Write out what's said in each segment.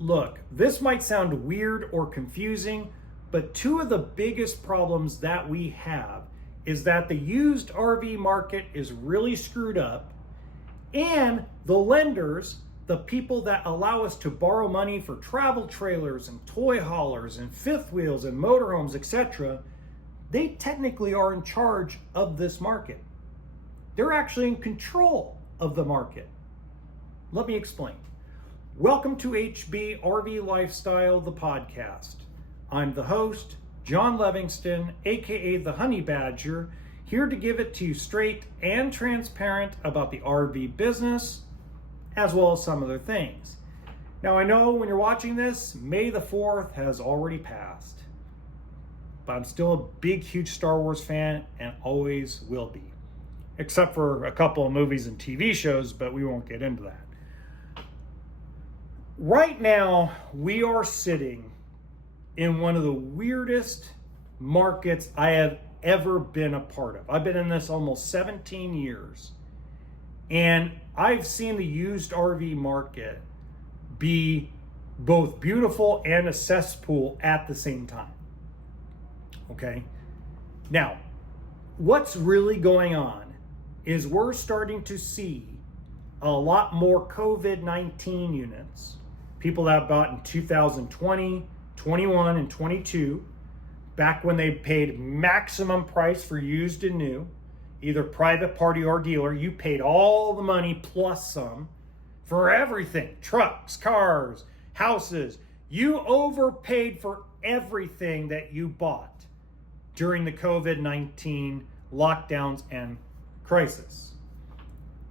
Look, this might sound weird or confusing, but two of the biggest problems that we have is that the used RV market is really screwed up, and the lenders, the people that allow us to borrow money for travel trailers and toy haulers and fifth wheels and motorhomes, etc., they technically are in charge of this market. They're actually in control of the market. Let me explain. Welcome to HB RV Lifestyle, the podcast. I'm the host, John Levingston, aka the Honey Badger, here to give it to you straight and transparent about the RV business, as well as some other things. Now, I know when you're watching this, May the 4th has already passed, but I'm still a big, huge Star Wars fan and always will be, except for a couple of movies and TV shows, but we won't get into that. Right now, we are sitting in one of the weirdest markets I have ever been a part of. I've been in this almost 17 years, and I've seen the used RV market be both beautiful and a cesspool at the same time. Okay? Now, what's really going on is we're starting to see a lot more COVID-19 units. People that bought in 2020, 21, and 22, back when they paid maximum price for used and new, either private party or dealer. You paid all the money plus some for everything, trucks, cars, houses. You overpaid for everything that you bought during the COVID-19 lockdowns and crisis.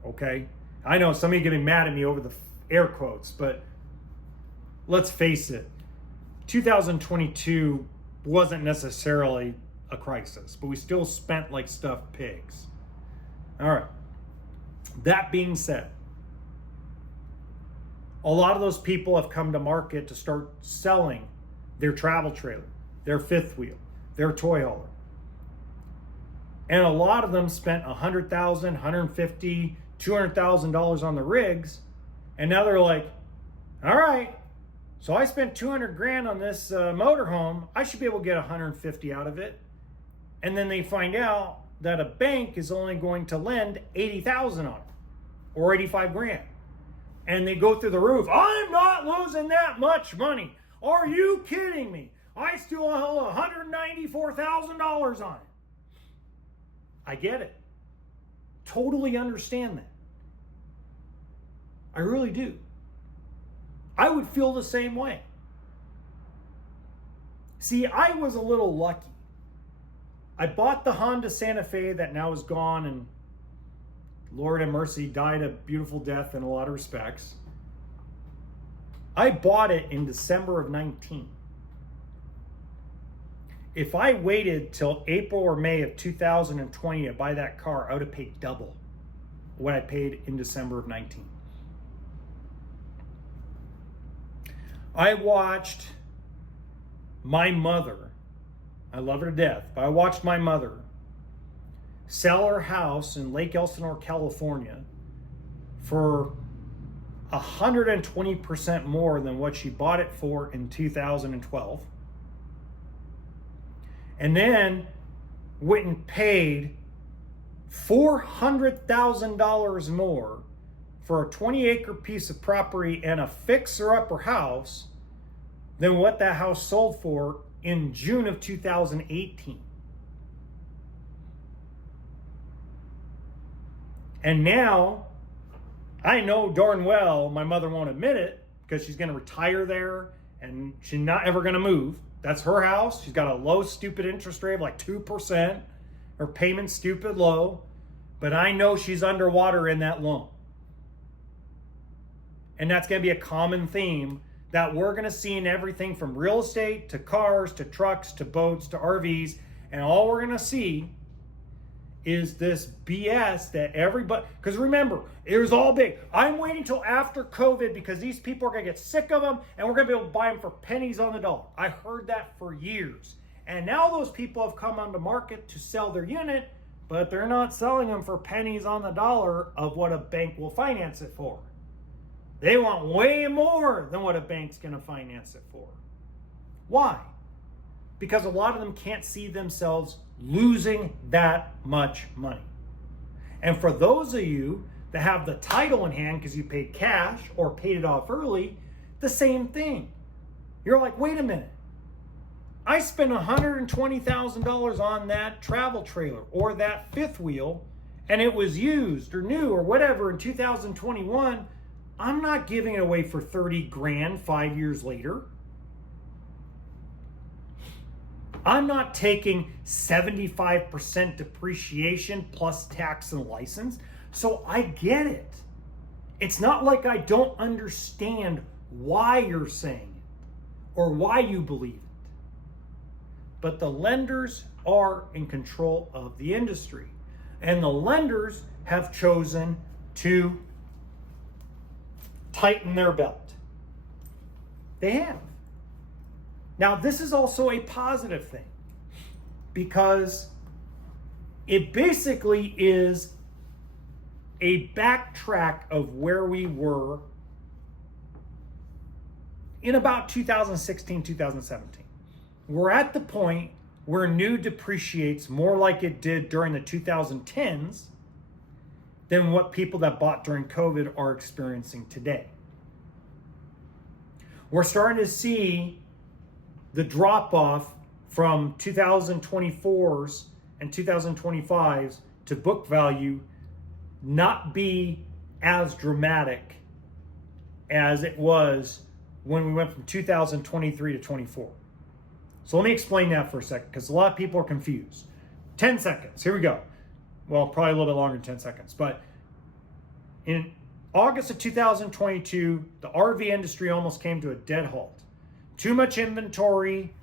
Okay? I know some of you are getting mad at me over the air quotes, but let's face it, 2022 wasn't necessarily a crisis, but we still spent like stuffed pigs. All right. That being said, a lot of those people have come to market to start selling their travel trailer, their fifth wheel, their toy hauler. And a lot of them spent $100,000, $150,000, $200,000 on the rigs, and now they're like, all right, so I spent 200 grand on this motorhome. I should be able to get 150 out of it. And then they find out that a bank is only going to lend 80,000 on it, or 85 grand. And they go through the roof. I'm not losing that much money. Are you kidding me? I still owe $194,000 on it. I get it. Totally understand that. I really do. I would feel the same way. See, I was a little lucky. I bought the Honda Santa Fe that now is gone, and Lord have mercy, died a beautiful death in a lot of respects. I bought it in December of 19. If I waited till April or May of 2020 to buy that car, I would have paid double what I paid in December of 19. I watched my mother, I love her to death, but I watched my mother sell her house in Lake Elsinore, California for 120% more than what she bought it for in 2012. And then went and paid $400,000 more for a 20-acre piece of property and a fixer-upper house than what that house sold for in June of 2018. And now, I know darn well my mother won't admit it because she's going to retire there and she's not ever going to move. That's her house. She's got a low, stupid interest rate of like 2%. Her payment's stupid low. But I know she's underwater in that loan. And that's going to be a common theme that we're going to see in everything from real estate to cars to trucks to boats to RVs. And all we're going to see is this BS that everybody, because remember, it was all big. I'm waiting till after COVID because these people are going to get sick of them and we're going to be able to buy them for pennies on the dollar. I heard that for years. And now those people have come on the market to sell their unit, but they're not selling them for pennies on the dollar of what a bank will finance it for. They want way more than what a bank's going to finance it for. Why? Because a lot of them can't see themselves losing that much money. And for those of you that have the title in hand because you paid cash or paid it off early, the same thing. You're like, wait a minute. I spent $120,000 on that travel trailer or that fifth wheel, and it was used or new or whatever in 2021. I'm not giving it away for 30 grand 5 years later. I'm not taking 75% depreciation plus tax and license. So I get it. It's not like I don't understand why you're saying it or why you believe it. But the lenders are in control of the industry. And the lenders have chosen to tighten their belt. They have. Now, this is also a positive thing because it basically is a backtrack of where we were in about 2016, 2017. We're at the point where new depreciates more like it did during the 2010s than what people that bought during COVID are experiencing today. We're starting to see the drop off from 2024s and 2025s to book value not be as dramatic as it was when we went from 2023 to 24. So let me explain that for a second because a lot of people are confused. 10 seconds, here we go. Well, probably a little bit longer than 10 seconds, but in August of 2022, the RV industry almost came to a dead halt. Too much inventory,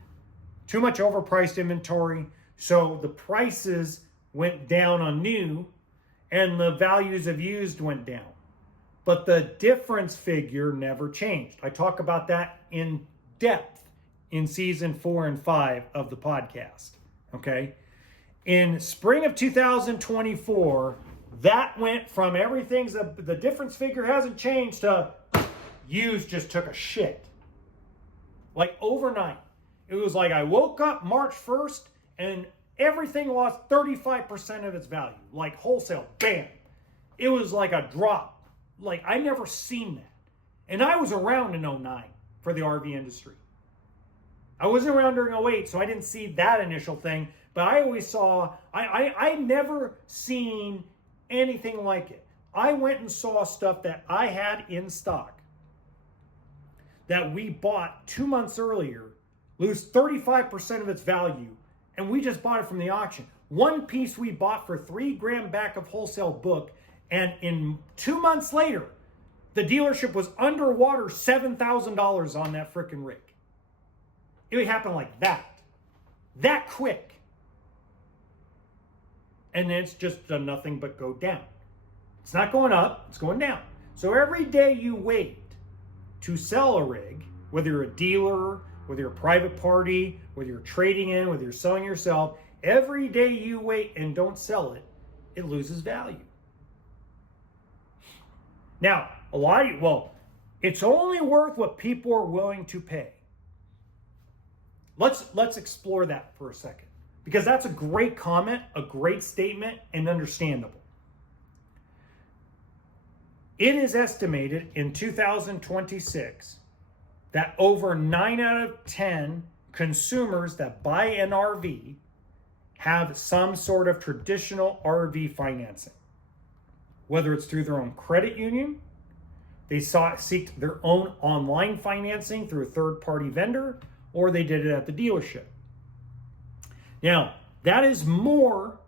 too much overpriced inventory. So the prices went down on new and the values of used went down. But the difference figure never changed. I talk about that in depth in season 4 and 5 of the podcast. Okay. In spring of 2024, that went from the difference figure hasn't changed to used just took a shit. Like overnight. It was like I woke up March 1st and everything lost 35% of its value. Like wholesale, bam. It was like a drop. Like I never seen that. And I was around in 09 for the RV industry. I wasn't around during 08, so I didn't see that initial thing. But I always saw, I never seen anything like it. I went and saw stuff that I had in stock that we bought 2 months earlier, lose 35% of its value, and we just bought it from the auction. One piece we bought for $3,000 back of wholesale book, and in 2 months later, the dealership was underwater $7,000 on that frickin' rig. It would happen like that quick. And then it's just done nothing but go down. It's not going up, it's going down. So every day you wait to sell a rig, whether you're a dealer, whether you're a private party, whether you're trading in, whether you're selling yourself, every day you wait and don't sell it, it loses value. Now, it's only worth what people are willing to pay. Let's explore that for a second, because that's a great comment, a great statement, and understandable. It is estimated in 2026 that over 9 out of 10 consumers that buy an RV have some sort of traditional RV financing. Whether it's through their own credit union, they seek their own online financing through a third-party vendor, or they did it at the dealership. Now, that is more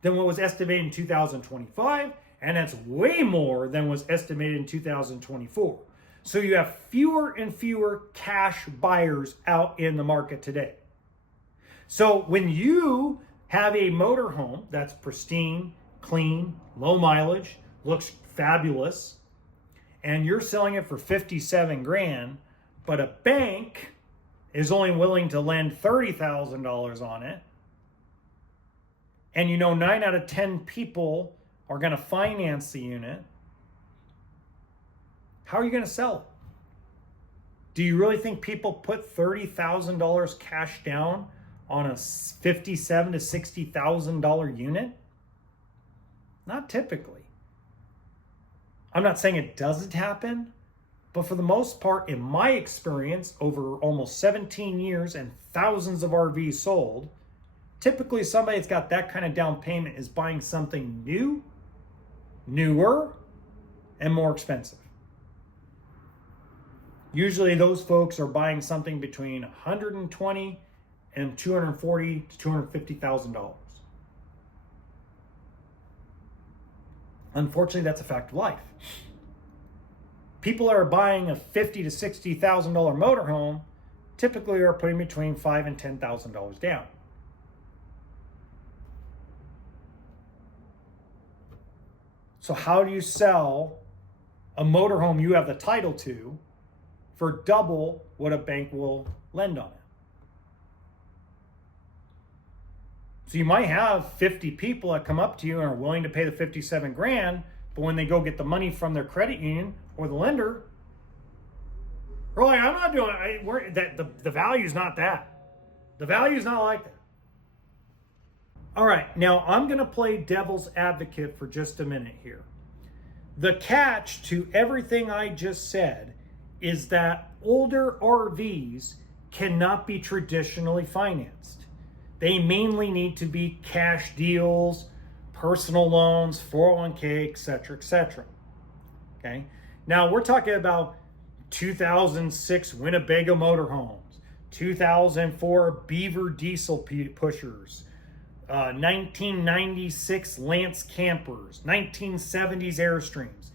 than what was estimated in 2025, and that's way more than was estimated in 2024. So you have fewer and fewer cash buyers out in the market today. So when you have a motorhome that's pristine, clean, low mileage, looks fabulous, and you're selling it for 57 grand, but a bank is only willing to lend $30,000 on it, and 9 out of 10 people are going to finance the unit, How are you going to sell it? Do you really think people put $30,000 cash down on a $57,000 to $60,000 unit? Not typically. I'm not saying it doesn't happen, but for the most part, in my experience, over almost 17 years and thousands of RVs sold, typically somebody that's got that kind of down payment is buying something new, newer, and more expensive. Usually those folks are buying something between $120,000 and $240,000 to $250,000. Unfortunately, that's a fact of life. People that are buying a $50,000 to $60,000 motorhome typically are putting between $5,000 and $10,000 down. So how do you sell a motorhome you have the title to for double what a bank will lend on it? So you might have 50 people that come up to you and are willing to pay the 57 grand, but when they go get the money from their credit union or the lender, they're like, I'm not doing it. The value's not that. The value's not like that. All right, now I'm going to play devil's advocate for just a minute here. The catch to everything I just said is that older RVs cannot be traditionally financed. They mainly need to be cash deals, personal loans, 401k, etc., etc. Okay? Now we're talking about 2006 Winnebago motorhomes, 2004 Beaver diesel pushers, 1996 Lance campers, 1970s Airstreams.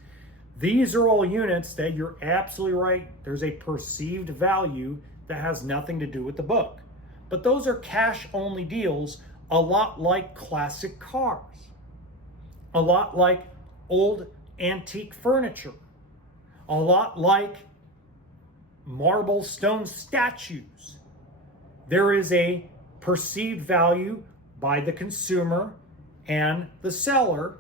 These are all units that you're absolutely right. There's a perceived value that has nothing to do with the book. But those are cash-only deals, a lot like classic cars, a lot like old antique furniture, a lot like marble stone statues. There is a perceived value by the consumer and the seller,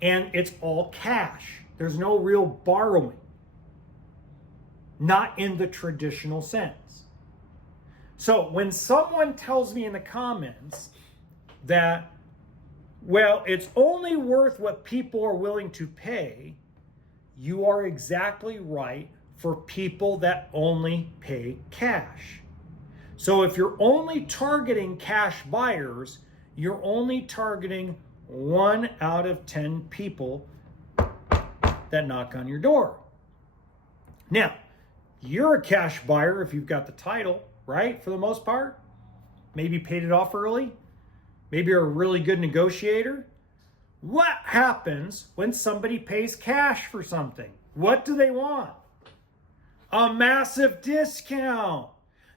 and it's all cash. There's no real borrowing, not in the traditional sense. So when someone tells me in the comments that, well, it's only worth what people are willing to pay, you are exactly right for people that only pay cash. So if you're only targeting cash buyers, you're only targeting 1 out of 10 people that knock on your door. Now, you're a cash buyer if you've got the title, right? For the most part. Maybe paid it off early. Maybe you're a really good negotiator. What happens when somebody pays cash for something? What do they want? A massive discount.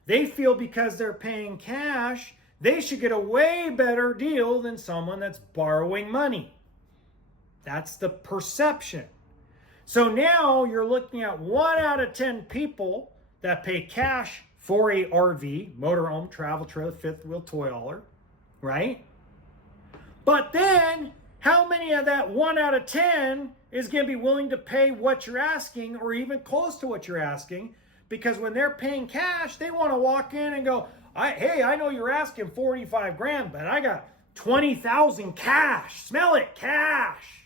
They feel because they're paying cash, they should get a way better deal than someone that's borrowing money. That's the perception. So now you're looking at 1 out of 10 people that pay cash for a RV, motorhome, travel trailer, fifth wheel, toy hauler, right? But then how many of that 1 out of 10 is going to be willing to pay what you're asking or even close to what you're asking? Because when they're paying cash, they want to walk in and go, hey, I know you're asking 45 grand, but I got 20,000 cash. Smell it, cash.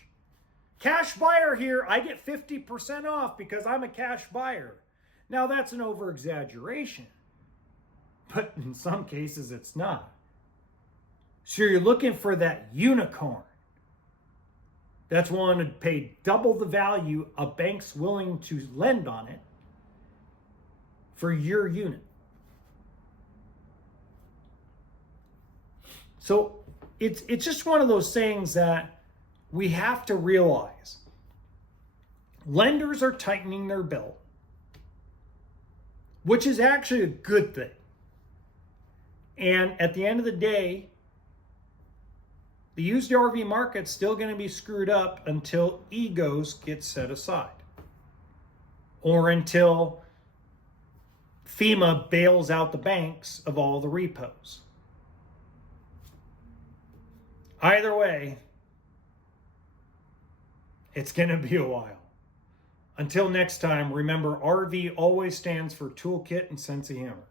Cash buyer here, I get 50% off because I'm a cash buyer. Now that's an over-exaggeration, but in some cases it's not. So you're looking for that unicorn that's willing to pay double the value a bank's willing to lend on it for your unit. So it's just one of those things that we have to realize. Lenders are tightening their belt, which is actually a good thing. And at the end of the day, the used RV market's still going to be screwed up until egos get set aside, or until FEMA bails out the banks of all the repos. Either way, it's going to be a while Until next time, remember RV always stands for toolkit and sense of humor.